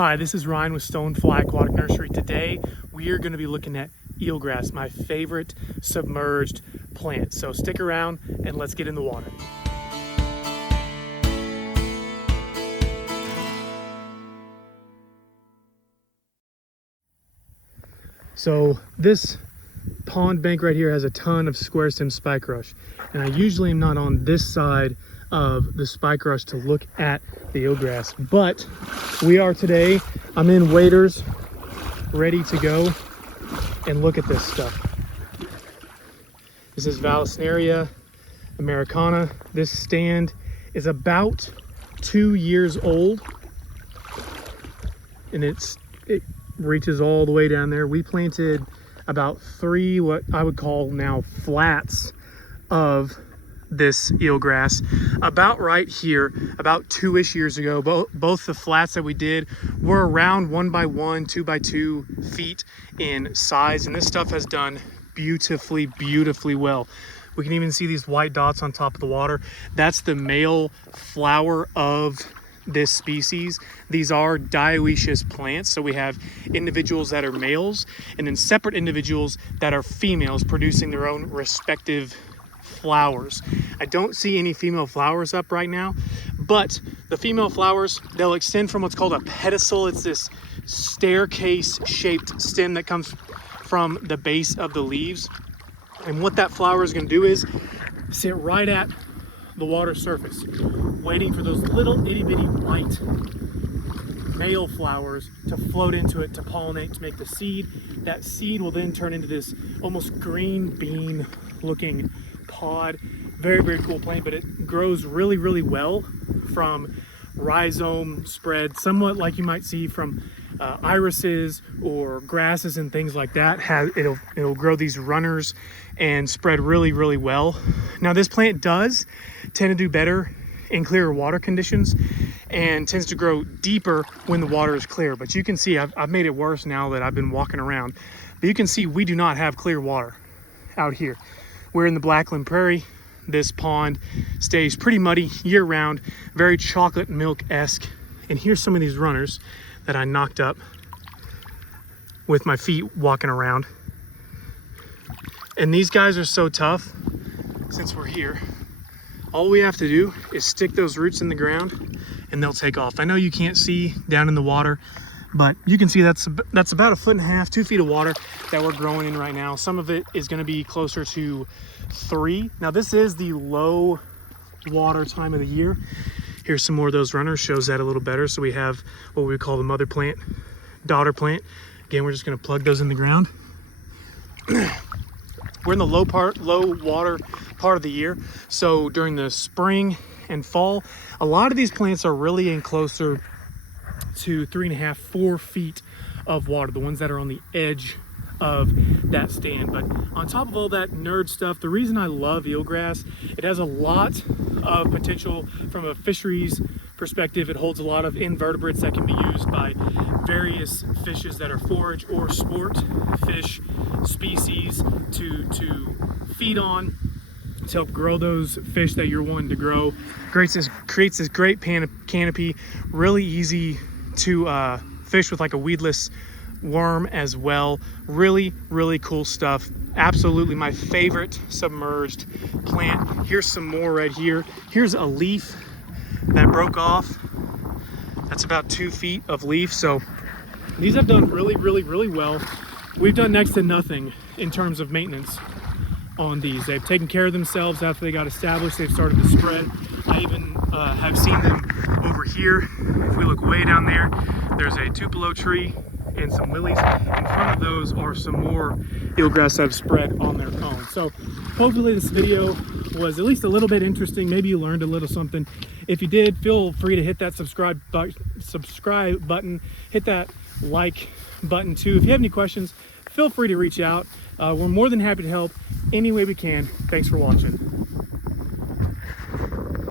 Hi, this is Ryan with Stonefly Aquatic Nursery. Today we are going to be looking at eel grass, my favorite submerged plant. So stick around and let's get in the water. So this pond bank right here has a ton of square stem spike rush, and I usually am not on this side of the spike rush to look at the eel grass, but we are today. I'm in waders ready to go and look at this stuff. This is Vallisneria americana. This stand is about 2 years old, and it reaches all the way down there. We planted about 3 what I would call now flats of this eel grass about right here about 2-ish years ago. Both the flats that we did were around 1 by 1, 2 by 2 feet in size, and this stuff has done beautifully well. We can even see these white dots on top of the water. That's the male flower of this species. These are dioecious plants, so we have individuals that are males and then separate individuals that are females producing their own respective flowers. I don't see any female flowers up right now, but the female flowers, they'll extend from what's called a pedicel. It's this staircase shaped stem that comes from the base of the leaves, and what that flower is going to do is sit right at the water surface, waiting for those little itty-bitty white male flowers to float into it to pollinate, to make the seed. That seed will then turn into this almost green bean looking pod. Very cool plant, but it grows really well from rhizome spread, somewhat like you might see from irises or grasses and things like that. It'll grow these runners and spread really well. Now this plant does tend to do better in clearer water conditions and tends to grow deeper when the water is clear, but you can see I've made it worse now that I've been walking around. But you can see we do not have clear water out here. We're in the Blackland Prairie. This pond stays pretty muddy year round, very chocolate milk-esque. And here's some of these runners that I knocked up with my feet walking around. And these guys are so tough. Since we're here, all we have to do is stick those roots in the ground and they'll take off. I know you can't see down in the water, but you can see that's about 1.5 feet, 2 feet of water that we're growing in right now. Some of it is going to be closer to 3. Now this is the low water time of the year. Here's some more of those runners, shows that a little better. So we have what we call the mother plant, daughter plant. Again, we're just going to plug those in the ground. We're in the low water part of the year, so during the spring and fall, a lot of these plants are really in closer to 3.5, 4 feet of water, the ones that are on the edge of that stand. But on top of all that nerd stuff, the reason I love eelgrass, it has a lot of potential from a fisheries perspective. It holds a lot of invertebrates that can be used by various fishes that are forage or sport fish species to feed on, to help grow those fish that you're wanting to grow. Creates this great canopy, really easy to fish with, like a weedless worm as well. Really cool stuff. Absolutely my favorite submerged plant. Here's some more right here. Here's a leaf that broke off. That's about 2 feet of leaf. So these have done really well. We've done next to nothing in terms of maintenance on these. They've taken care of themselves after they got established. They've started to spread. I even have seen them over here. If we look way down there, there's a tupelo tree and some lilies. In front of those are some more eelgrass that have spread on their own. So hopefully this video was at least a little bit interesting. Maybe you learned a little something. If you did, feel free to hit that subscribe button, hit that like button too. If you have any questions, feel free to reach out. We're more than happy to help any way we can. Thanks for watching.